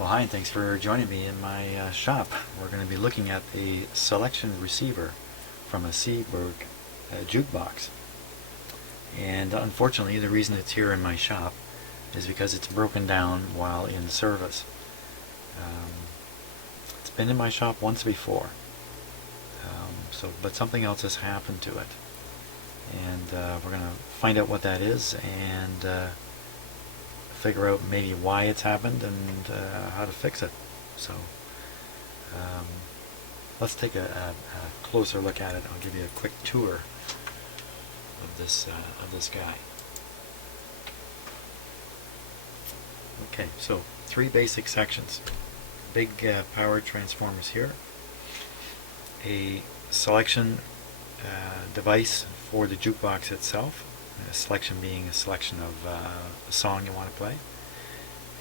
Well, hi, and thanks for joining me in my shop. We're going to be looking at a selection receiver from a Seeburg Jukebox. And unfortunately, the reason it's here in my shop is because it's broken down while in service. It's been in my shop once before, but something else has happened to it. And we're going to find out what that is and figure out maybe why it's happened and how to fix it. So let's take a closer look at it. I'll give you a quick tour of this guy. Okay, so three basic sections. Big power transformers here, a selection device for the jukebox itself, a selection being a selection of a song you want to play,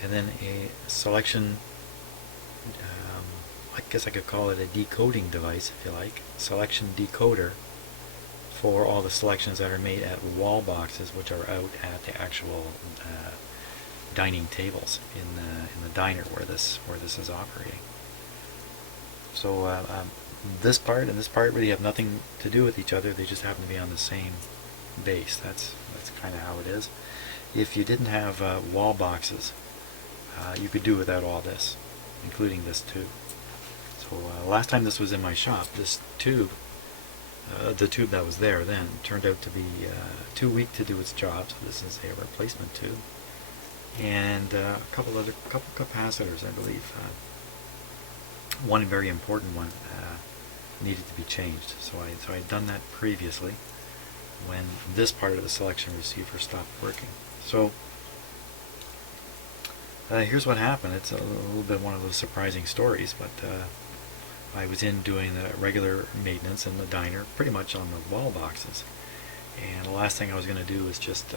and then a selection, I guess I could call it a decoding device if you like, selection decoder for all the selections that are made at wall boxes, which are out at the actual dining tables in the diner where this is operating. So this part and this part really have nothing to do with each other. They just happen to be on the same base. That's kind of how it is. If you didn't have wall boxes, you could do without all this, including this tube. So last time this was in my shop, this tube, the tube that was there then, turned out to be too weak to do its job. So this is a replacement tube, and a couple capacitors, I believe. One very important one needed to be changed. So I'd done that previously when this part of the selection receiver stopped working. So here's what happened. It's a little bit one of those surprising stories, but I was in doing the regular maintenance in the diner, pretty much on the wall boxes, and the last thing I was going to do was just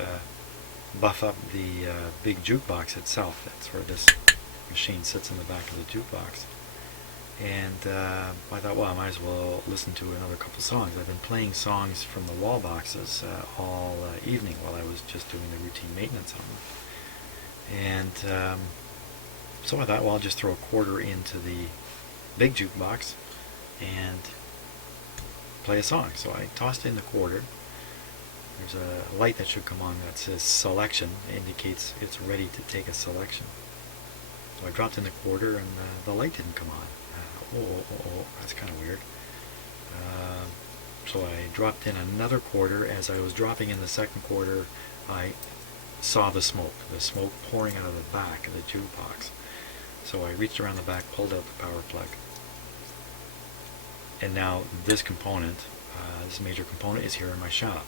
buff up the big jukebox itself. That's where this machine sits in the back of the jukebox. And I thought, well, I might as well listen to another couple songs. I've been playing songs from the wall boxes all evening while I was just doing the routine maintenance on them. And so I thought, well, I'll just throw a quarter into the big jukebox and play a song. So I tossed in the quarter. There's a light that should come on that says selection. It indicates it's ready to take a selection. So I dropped in the quarter and the light didn't come on. That's kind of weird. So I dropped in another quarter. As I was dropping in the second quarter, I saw the smoke pouring out of the back of the jukebox. So I reached around the back, pulled out the power plug, and now this component, this major component, is here in my shop.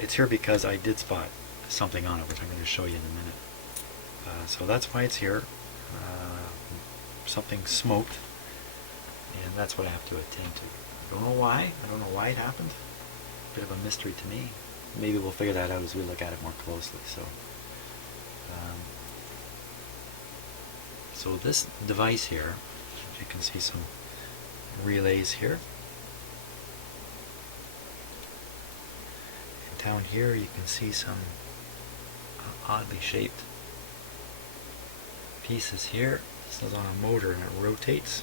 It's here because I did spot something on it, which I'm going to show you in a minute. So that's why it's here. Something smoked, and that's what I have to attend to. I don't know why. I don't know why it happened. Bit of a mystery to me. Maybe we'll figure that out as we look at it more closely. So this device here, you can see some relays here. And down here you can see some oddly shaped pieces here. This is on a motor and it rotates.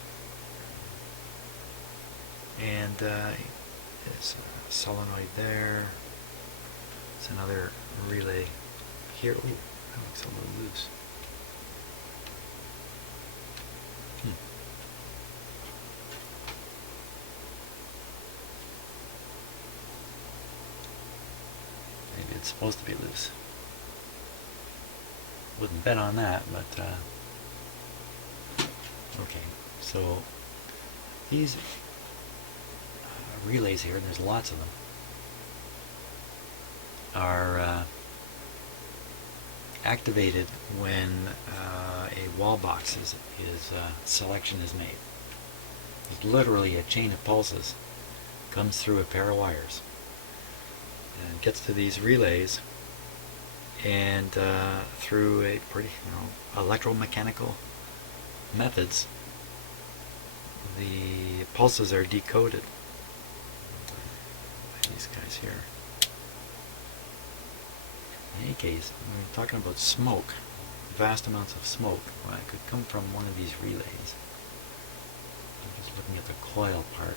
And there's a solenoid there. There's another relay here. Ooh, that looks a little loose. Maybe it's supposed to be loose. Wouldn't bet on that, but okay. So these relays here, and there's lots of them, are activated when a wall box selection is made. It's literally a chain of pulses comes through a pair of wires and gets to these relays, and through a pretty electromechanical methods, the pulses are decoded by these guys here. In any case, when we're talking about smoke, vast amounts of smoke. Well, it could come from one of these relays. I'm just looking at the coil part.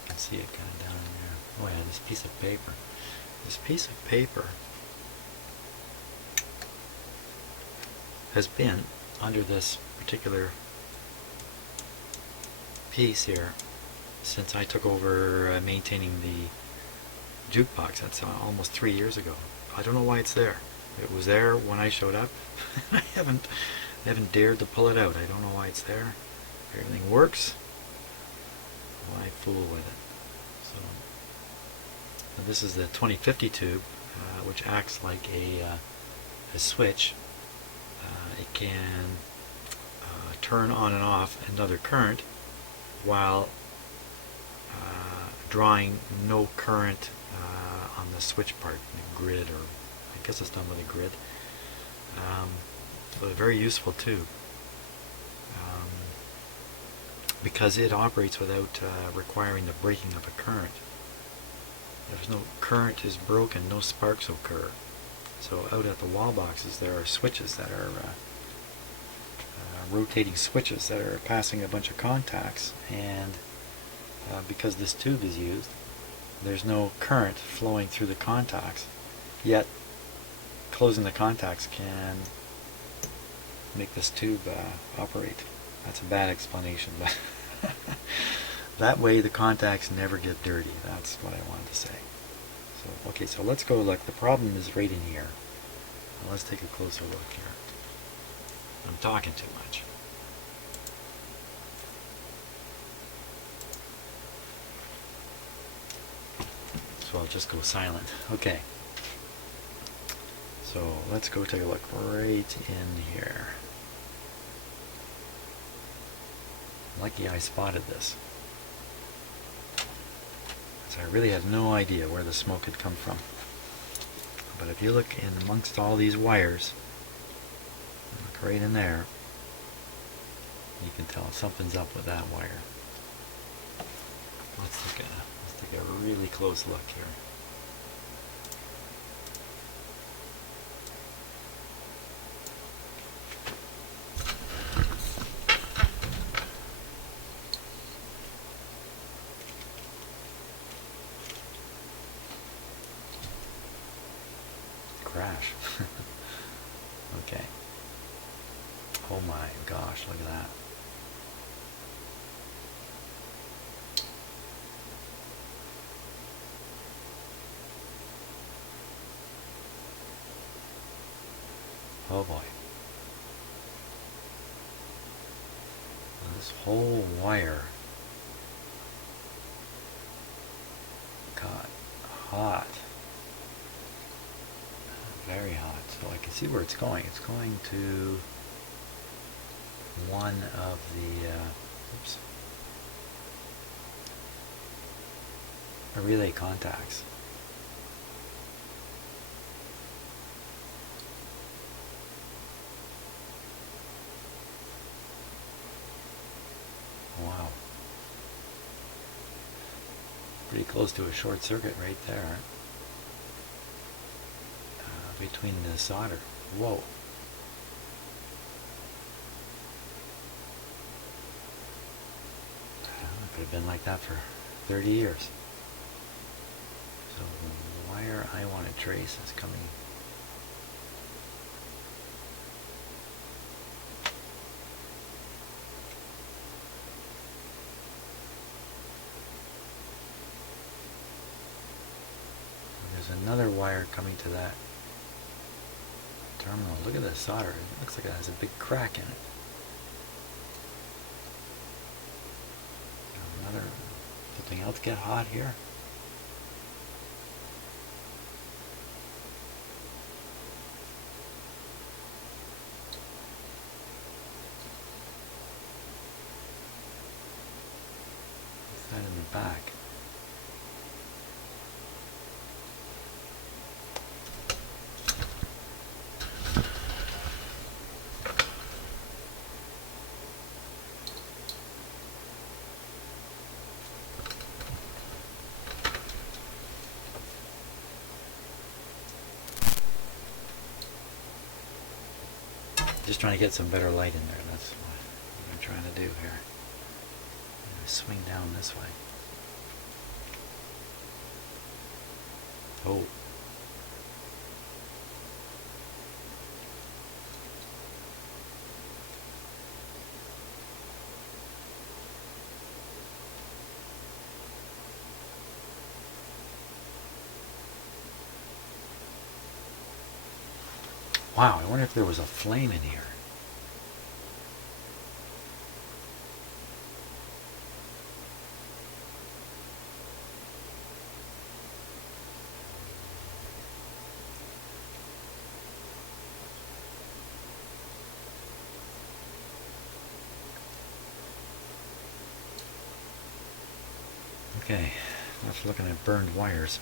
You can see it kind of down in there. Oh yeah, this piece of paper. This piece of paper has been under this particular piece here since I took over maintaining the jukebox. That's almost 3 years ago. I don't know why it's there. It was there when I showed up. I haven't dared to pull it out. I don't know why it's there. Everything works. Why fool with it? So this is the 2050 tube, which acts like a switch. It can turn on and off another current while drawing no current on the switch part, the grid, or I guess it's done with a grid. So a very useful tube because it operates without requiring the breaking of a current. If no current is broken, no sparks occur. So out at the wall boxes there are switches that are rotating switches that are passing a bunch of contacts, and because this tube is used, there's no current flowing through the contacts, yet closing the contacts can make this tube operate. That's a bad explanation, but that way the contacts never get dirty. That's what I wanted to say. So, okay, so let's go look. The problem is right in here. Now let's take a closer look here. I'm talking too much. So I'll just go silent. Okay. So let's go take a look right in here. Lucky I spotted this. So I really had no idea where the smoke had come from. But if you look in amongst all these wires, look right in there, you can tell something's up with that wire. Let's take a really close look here. Crash. Okay. Oh my gosh, look at that. Oh boy. This whole wire got hot. Very hot. So I can see where it's going. It's going to one of the relay contacts. Wow. Pretty close to a short circuit right there. Between the solder. Whoa. It could have been like that for 30 years. So the wire I want to trace is coming. There's another wire coming to that terminal. Look at the solder. It looks like it has a big crack in it. Something else get hot here? What's that in the back? Just trying to get some better light in there. That's what I'm trying to do here. I'm going to swing down this way. Oh. Wow, I wonder if there was a flame in here. Okay, that's looking at burned wires.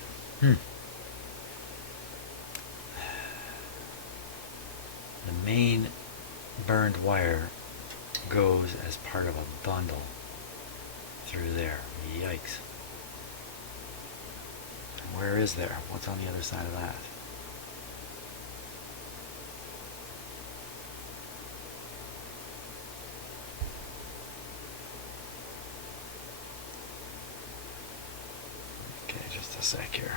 The main burned wire goes as part of a bundle through there. Yikes. Where is there? What's on the other side of that? Okay, just a sec here.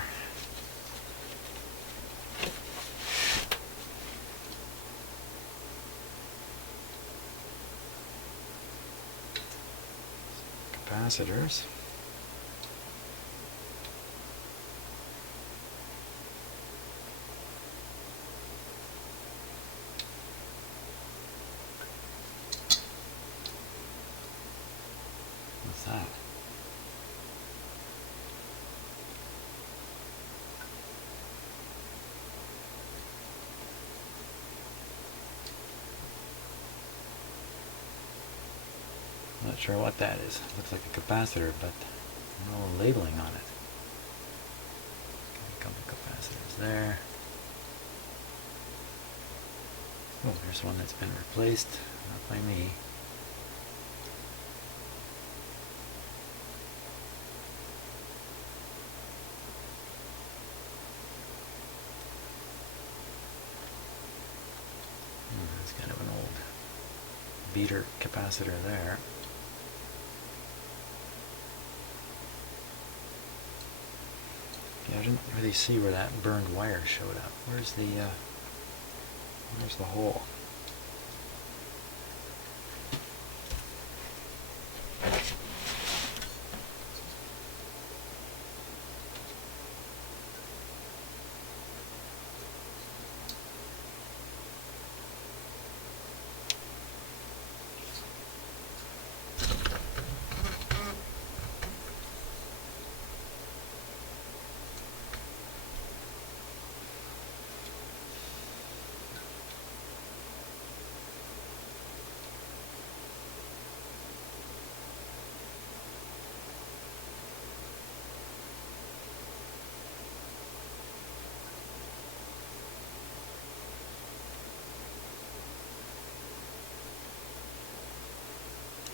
Capacitors. What's that? Not sure what that is. Looks like a capacitor, but no labeling on it. Okay, a couple capacitors there. Oh, there's one that's been replaced. Not by me. That's kind of an old beater capacitor there. Yeah, I didn't really see where that burned wire showed up. Where's the hole?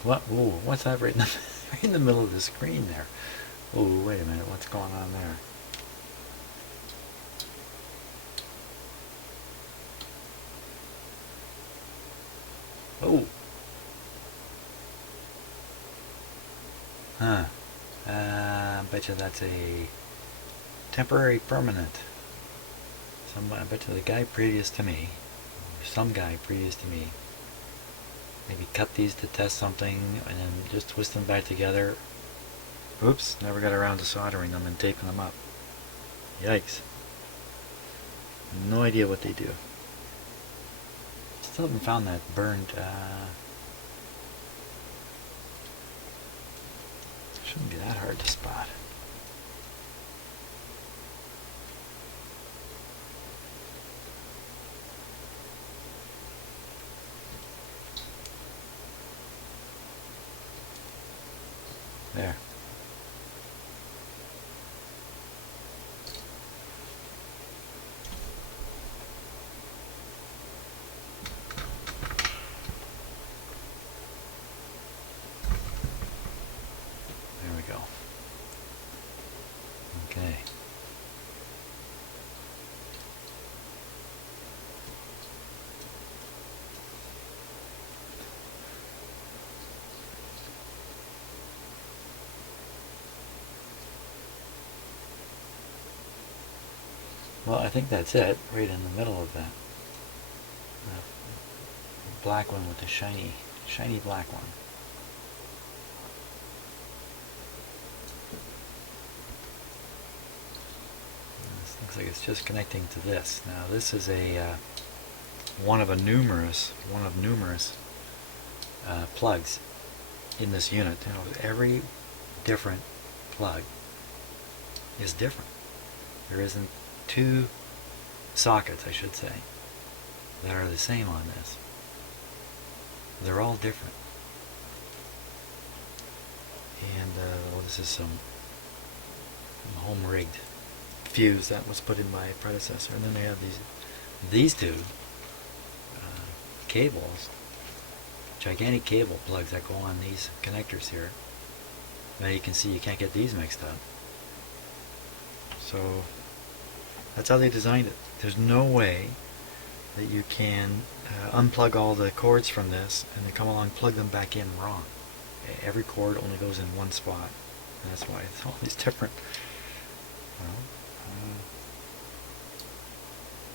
What? Ooh, what's that right in the right in the middle of the screen there? Oh, wait a minute. What's going on there? Oh. Huh. I bet you that's a temporary permanent. I bet you the guy previous to me, or some guy previous to me, maybe cut these to test something and then just twist them back together. Oops, never got around to soldering them and taping them up. Yikes. No idea what they do. Still haven't found that burned, shouldn't be that hard to spot. There. There we go. Okay. Well, I think that's it, right in the middle of that. The black one with the shiny black one. This looks like it's just connecting to this. Now this is a one of numerous plugs in this unit. You know, every different plug is different. There isn't two sockets, I should say, that are the same on this. They're all different. And well, this is some home-rigged fuse that was put in my predecessor. And then they have these two cables, gigantic cable plugs that go on these connectors here. Now you can see you can't get these mixed up. So that's how they designed it. There's no way that you can unplug all the cords from this and then come along and plug them back in wrong. Every cord only goes in one spot. And that's why it's all these different,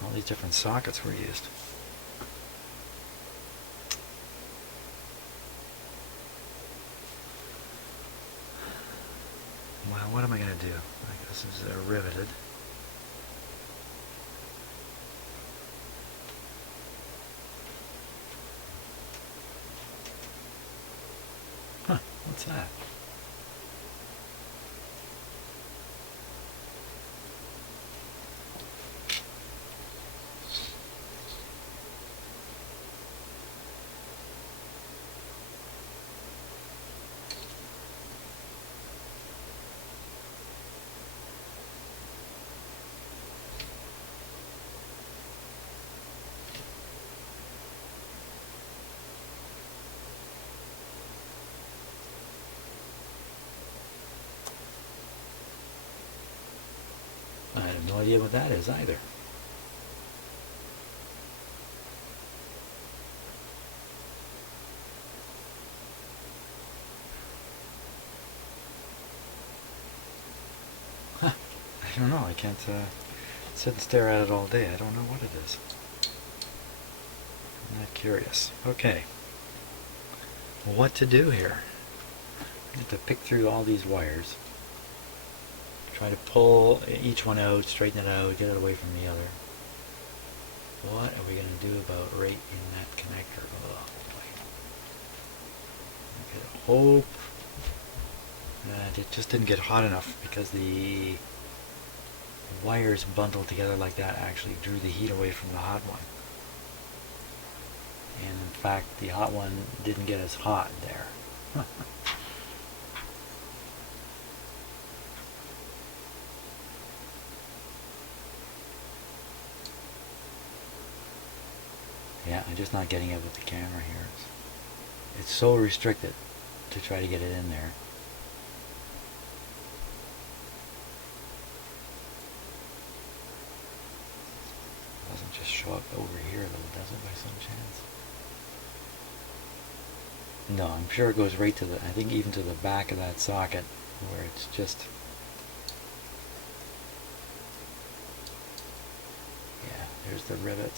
all these different sockets were used. Well, what am I going to do? I guess this is riveted. Huh, what's that? I have no idea what that is either. Huh. I don't know. I can't sit and stare at it all day. I don't know what it is. I'm not curious. Okay. What to do here? I have to pick through all these wires. Try to pull each one out, straighten it out, get it away from the other. What are we going to do about right in that connector? Oh boy. I could hope that it just didn't get hot enough, because the wires bundled together like that actually drew the heat away from the hot one. And in fact, the hot one didn't get as hot there. Yeah, I'm just not getting it with the camera here. It's so restricted to try to get it in there. It doesn't just show up over here though, does it, by some chance? No, I'm sure it goes right to the, I think even to the back of that socket, where it's just, yeah, there's the rivet.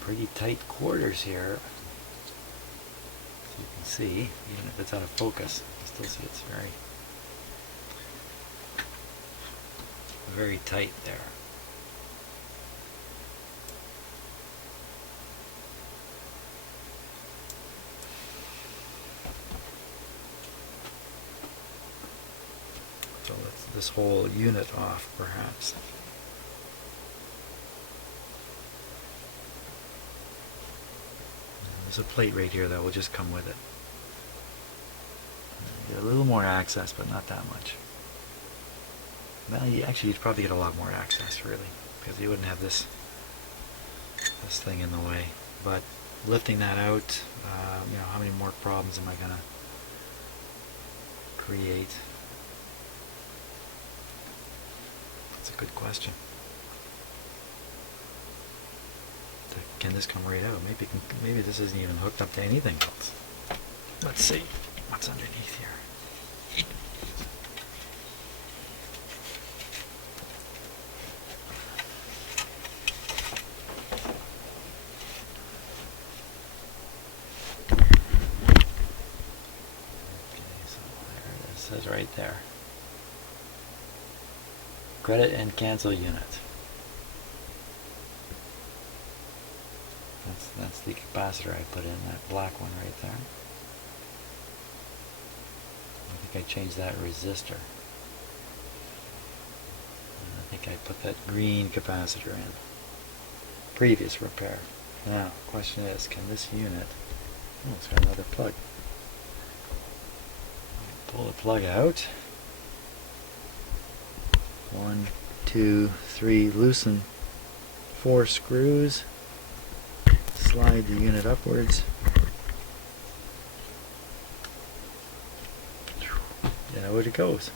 Pretty tight quarters here. So you can see, even if it's out of focus, you can still see it's very tight there. So let's this whole unit off, perhaps. There's a plate right here that will just come with it. Get a little more access, but not that much. Well, you'd probably get a lot more access, really, because you wouldn't have this thing in the way. But lifting that out, you know, how many more problems am I going to create? That's a good question. Can this come right out? Maybe this isn't even hooked up to anything else. Let's see what's underneath here. Okay, so there it is. It says right there. Credit and cancel unit. That's the capacitor I put in, that black one right there. I think I changed that resistor. And I think I put that green capacitor in. Previous repair. Now, question is, can this unit... Oh, it's got another plug. Pull the plug out. 1, 2, 3, loosen 4 screws. Slide the unit upwards. And out it goes.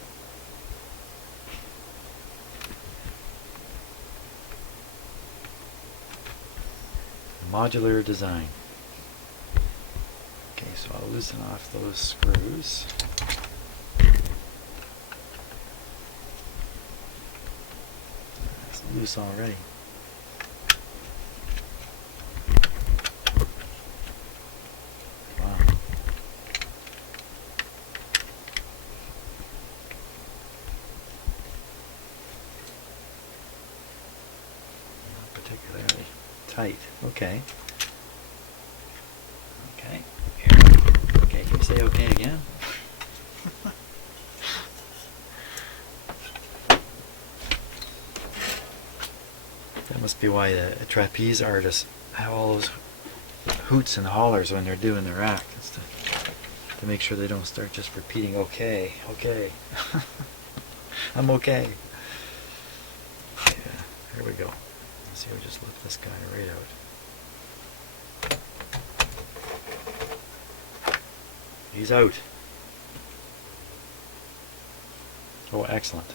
Modular design. Okay, so I'll loosen off those screws. It's loose already. Particularly tight. Okay. Okay. Here. Okay, can you say okay again? That must be why the trapeze artists have all those hoots and hollers when they're doing their act. It's to make sure they don't start just repeating okay, okay. I'm okay. Yeah, here we go. See, we'll just lift this guy right out. He's out. Oh, excellent.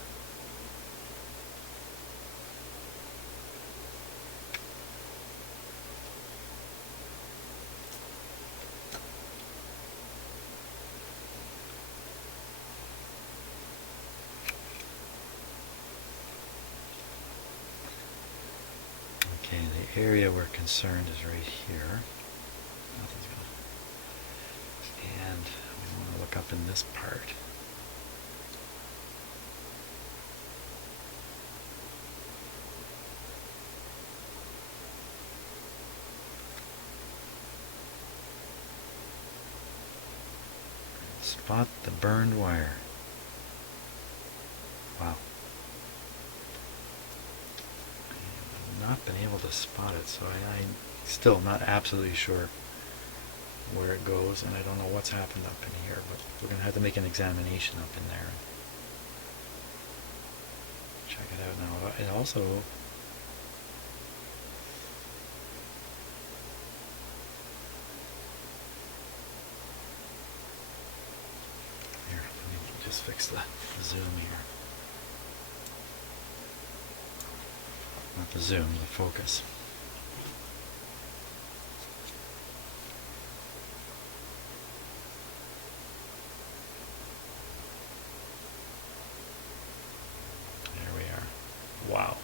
Okay, the area we're concerned is right here. Nothing's going. And we want to look up in this part. Spot the burned wire. Wow. Not been able to spot it, so I'm still not absolutely sure where it goes, and I don't know what's happened up in here, but we're going to have to make an examination up in there and check it out now. It also here, let me just fix the zoom here. Not the zoom, the focus. There we are. Wow.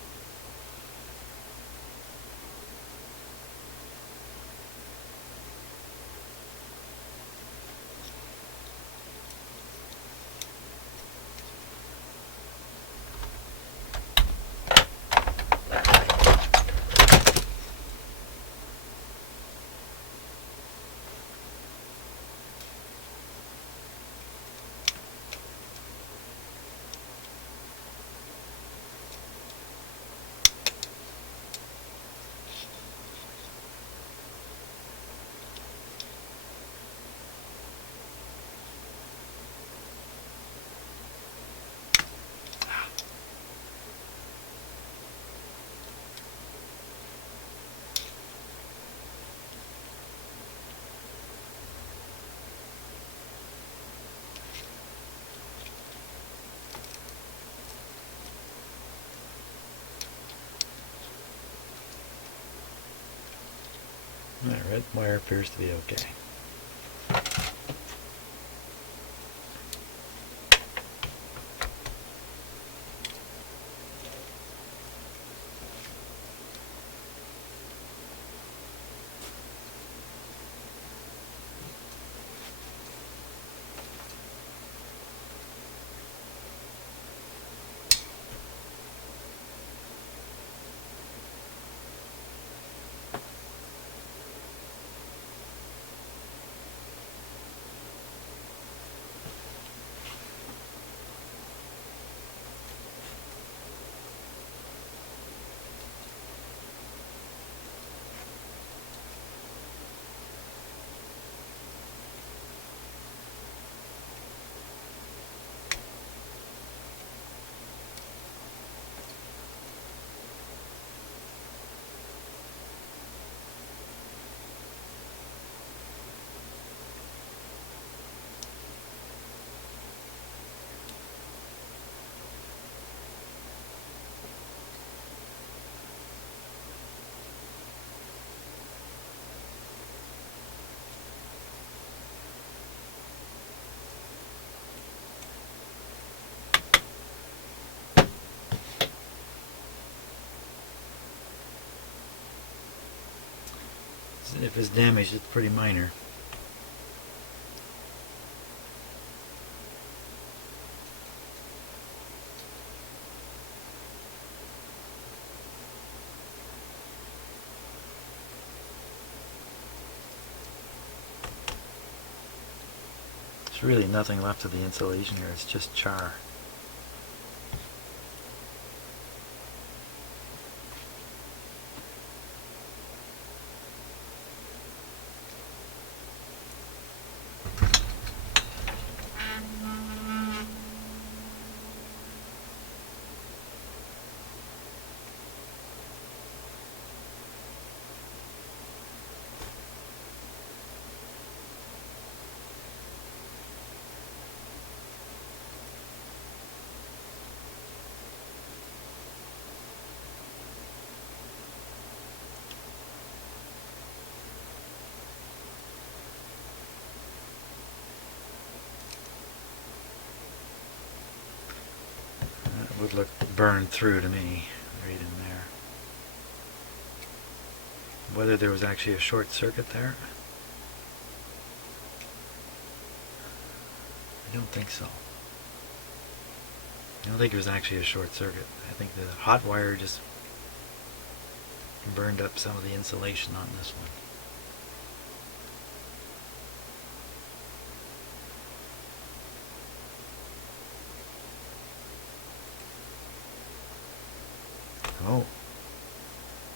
That red wire appears to be okay. if it's damaged, it's pretty minor. There's really nothing left of the insulation here, it's just char. Would look burned through to me, right in there. Whether there was actually a short circuit there, I don't think so. I don't think it was actually a short circuit. I think the hot wire just burned up some of the insulation on this one. Oh,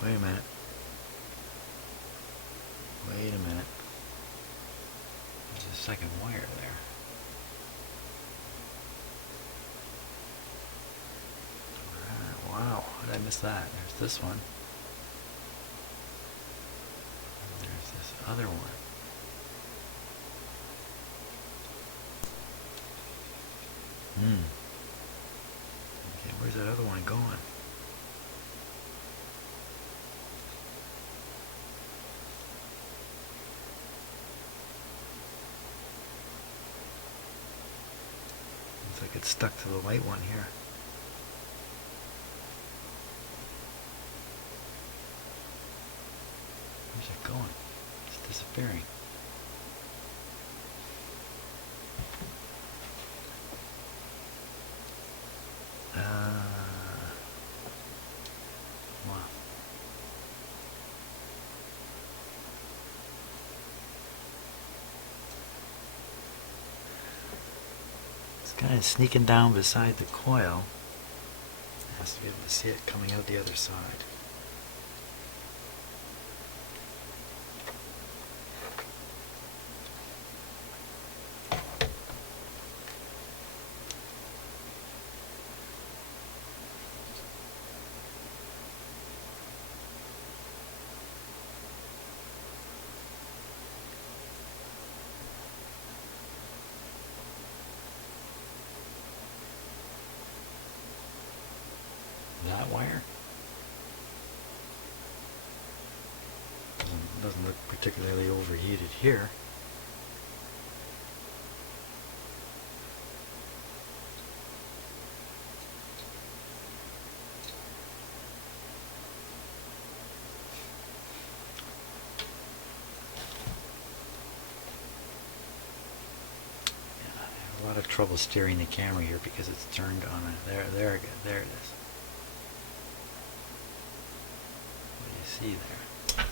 wait a minute. Wait a minute. There's a second wire there. Wow, how did I miss that? There's this one. And there's this other one. Okay, where's that other one going? Looks like it's stuck to the white one here. Where's it going? It's disappearing. Wow. It's kind of sneaking down beside the coil. Has to be able to see it coming out the other side. That wire doesn't look particularly overheated here. Yeah, I have a lot of trouble steering the camera here because it's turned on a, there it is. See there.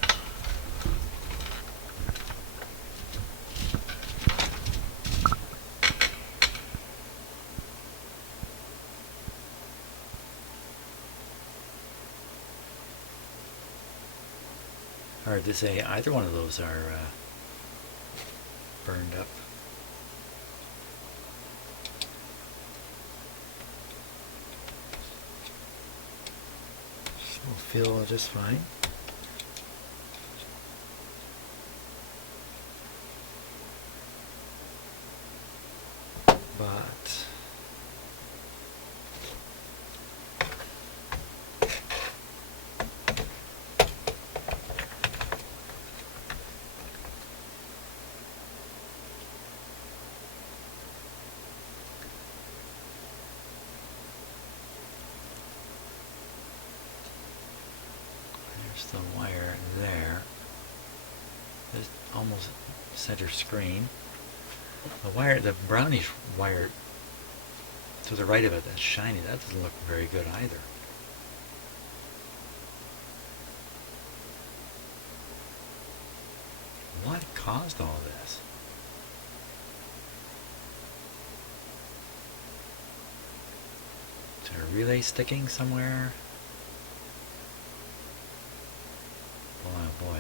Hard to say. Either one of those are burned up. This will feel just fine. But there's the wire there. There's almost center screen. The brownish wire to the right of it, that's shiny, that doesn't look very good either. What caused all this? Is there a relay sticking somewhere? Oh boy,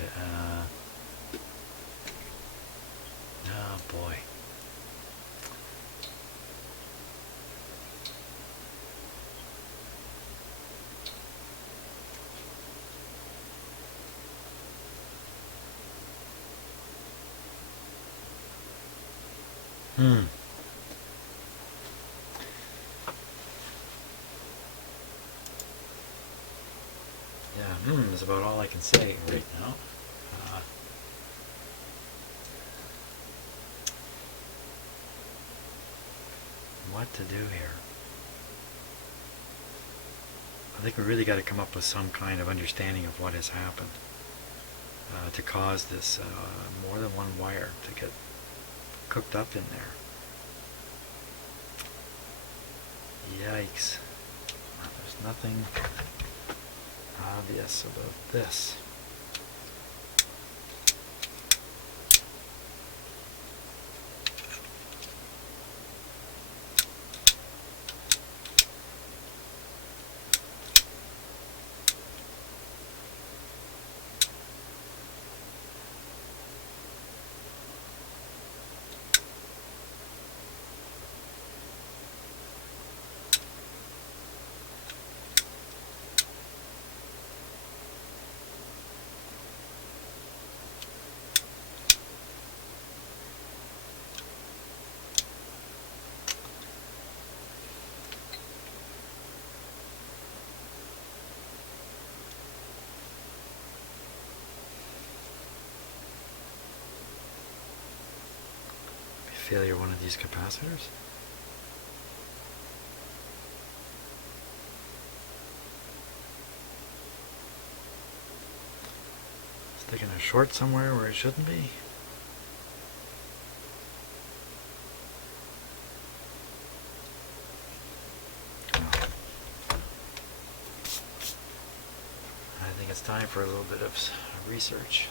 oh boy. Yeah, is about all I can say right now. What to do here? I think we really got to come up with some kind of understanding of what has happened to cause this more than one wire to get cooked up in there. Yikes. There's nothing obvious about this. Failure one of these capacitors. Sticking a short somewhere where it shouldn't be. I think it's time for a little bit of research.